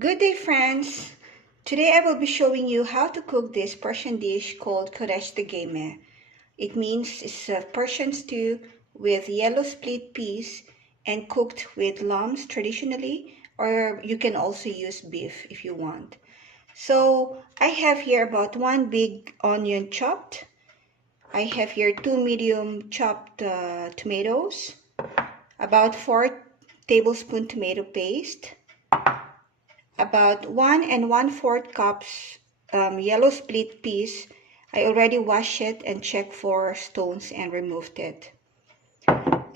Good day, friends. Today I will be showing you how to cook this Persian dish called Khoresht-e Gheyme. It means it's a Persian stew with yellow split peas and cooked with lambs traditionally, or you can also use beef if you want. So I have here about one big onion chopped. I have here two medium chopped tomatoes, about 4 tablespoons tomato paste, about 1 1/4 cups yellow split peas. I already washed it and checked for stones and removed it.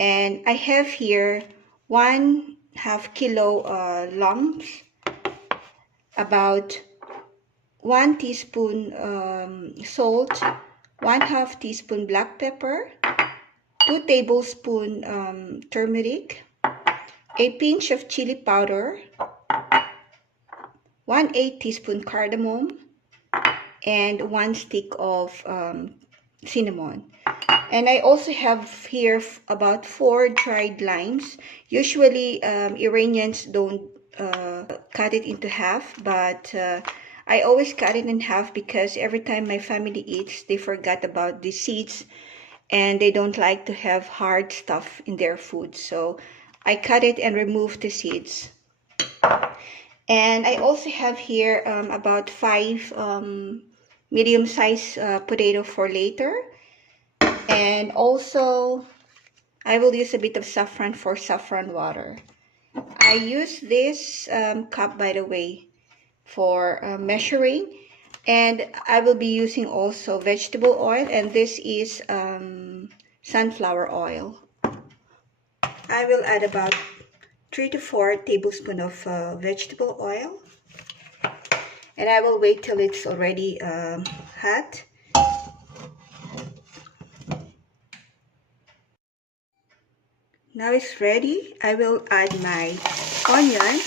And I have here 1/2 kilo lumps, about 1 teaspoon salt, 1/2 teaspoon black pepper, 2 tablespoons turmeric, a pinch of chili powder, 1/8 teaspoon cardamom, and 1 stick of cinnamon. And I also have here about 4 dried limes. Usually Iranians don't cut it into half, but I always cut it in half because every time my family eats, they forget about the seeds and they don't like to have hard stuff in their food. So I cut it and remove the seeds. And I also have here about 5 medium-sized potato for later. And also I will use a bit of saffron for saffron water. I use this cup, by the way, for measuring. And I will be using also vegetable oil, and this is sunflower oil. I will add about 3 to 4 tablespoons of vegetable oil. And I will wait till it's already hot. Now it's ready. I will add my onion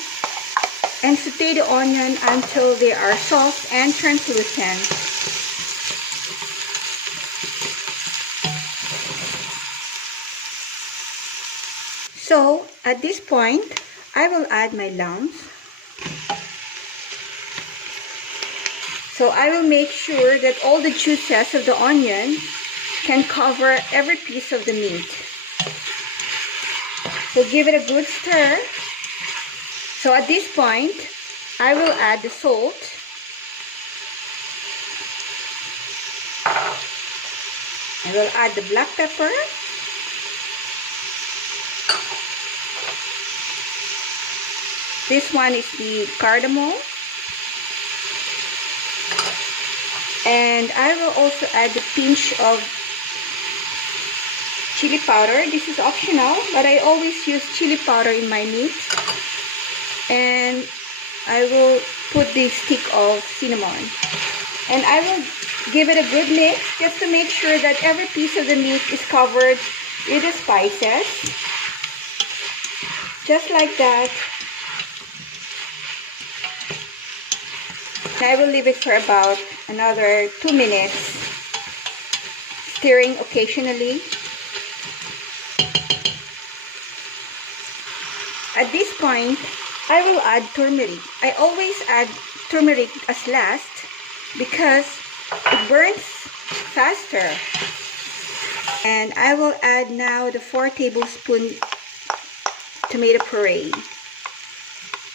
and saute the onion until they are soft and translucent. So at this point, I will add my lambs. So I will make sure that all the juices of the onion can cover every piece of the meat. So give it a good stir. So at this point, I will add the salt. I will add the black pepper. This one is the cardamom. And I will also add a pinch of chili powder. This is optional, but I always use chili powder in my meat. And I will put the stick of cinnamon. And I will give it a good mix just to make sure that every piece of the meat is covered with the spices. Just like that. I will leave it for about another 2 minutes, stirring occasionally. At this point, I will add turmeric. I always add turmeric as last because it burns faster. And I will add now the 4 tablespoons tomato puree.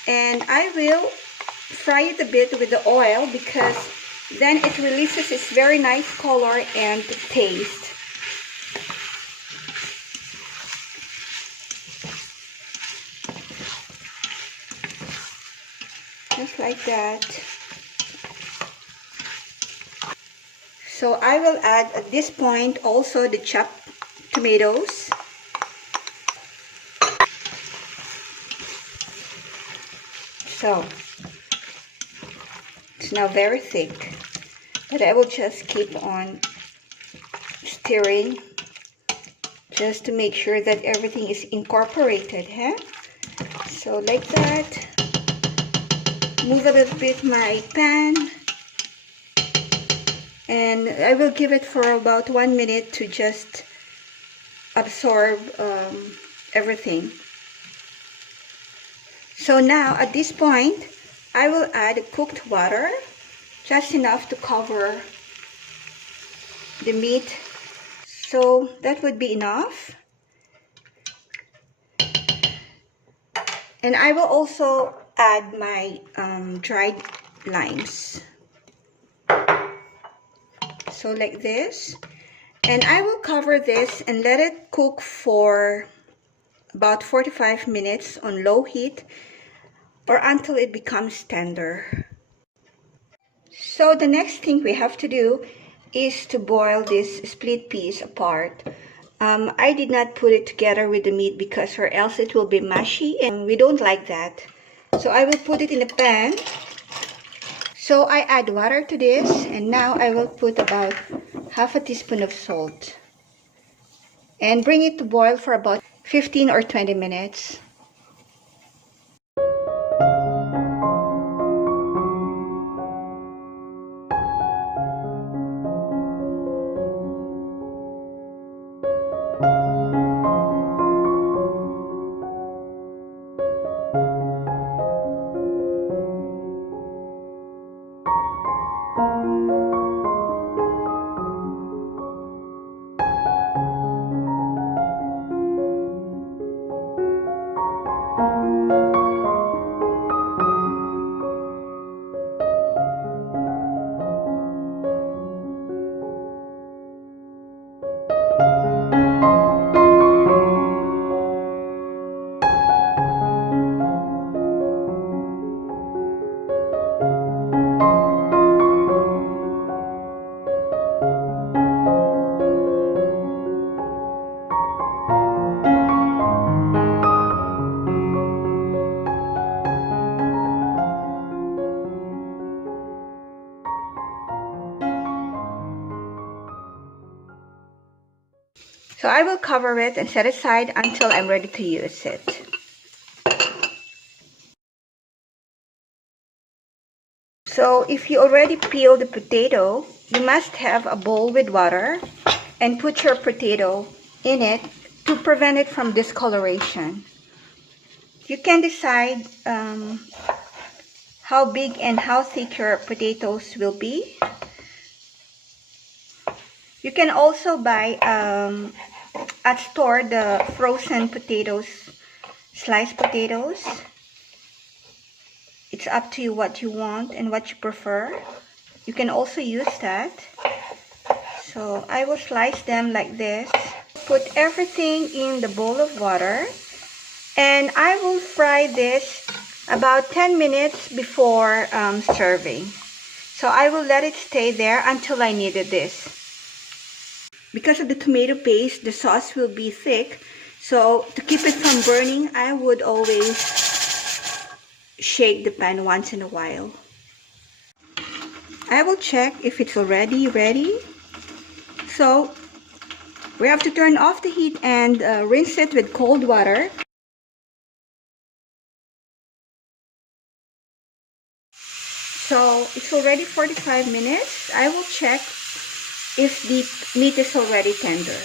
And I will fry it a bit with the oil because then it releases its very nice color and taste. Just like that. So I will add at this point also the chopped tomatoes. So it's now very thick, but I will just keep on stirring just to make sure that everything is incorporated, huh? So like that. Move a little bit my pan, and I will give it for about 1 minute to just absorb everything. So now at this point, I will add cooked water, just enough to cover the meat. So that would be enough. And I will also add my dried limes. So like this. And I will cover this and let it cook for about 45 minutes on low heat or until it becomes tender. So the next thing we have to do is to boil this split peas apart. I did not put it together with the meat because or else it will be mushy and we don't like that. So I will put it in a pan. So I add water to this and now I will put about half a teaspoon of salt. And bring it to boil for about 15 or 20 minutes. So I will cover it and set aside until I'm ready to use it. So if you already peel the potato, you must have a bowl with water and put your potato in it to prevent it from discoloration. You can decide how big and how thick your potatoes will be. You can also buy at store the frozen potatoes, sliced potatoes. It's up to you what you want and what you prefer. You can also use that. So I will slice them like this. Put everything in the bowl of water. And I will fry this about 10 minutes before serving. So I will let it stay there until I needed this. Because of the tomato paste, the sauce will be thick. So to keep it from burning, I would always shake the pan once in a while. I will check if it's already ready. So we have to turn off the heat and rinse it with cold water. So it's already 45 minutes. I will check if the meat is already tender.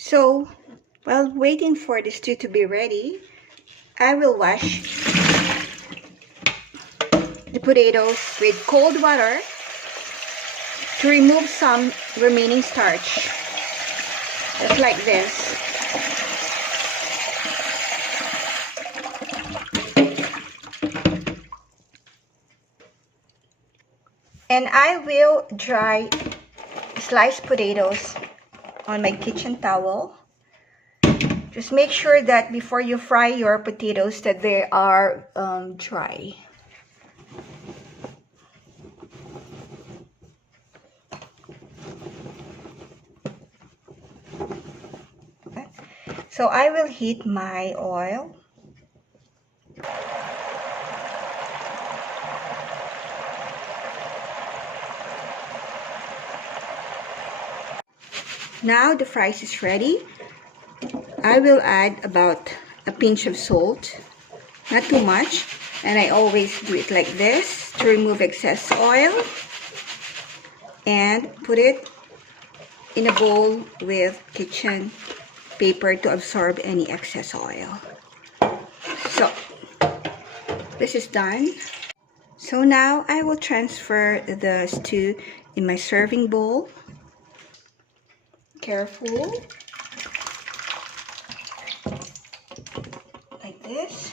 So, while waiting for the stew to be ready, I will wash the potatoes with cold water to remove some remaining starch. Just like this. And I will dry sliced potatoes on my kitchen towel. Just make sure that before you fry your potatoes that they are dry. So I will heat my oil. Now the fries is ready. I will add about a pinch of salt, not too much, and I always do it like this to remove excess oil, and put it in a bowl with kitchen paper to absorb any excess oil. So this is done. So now I will transfer the stew in my serving bowl. Careful. Like this.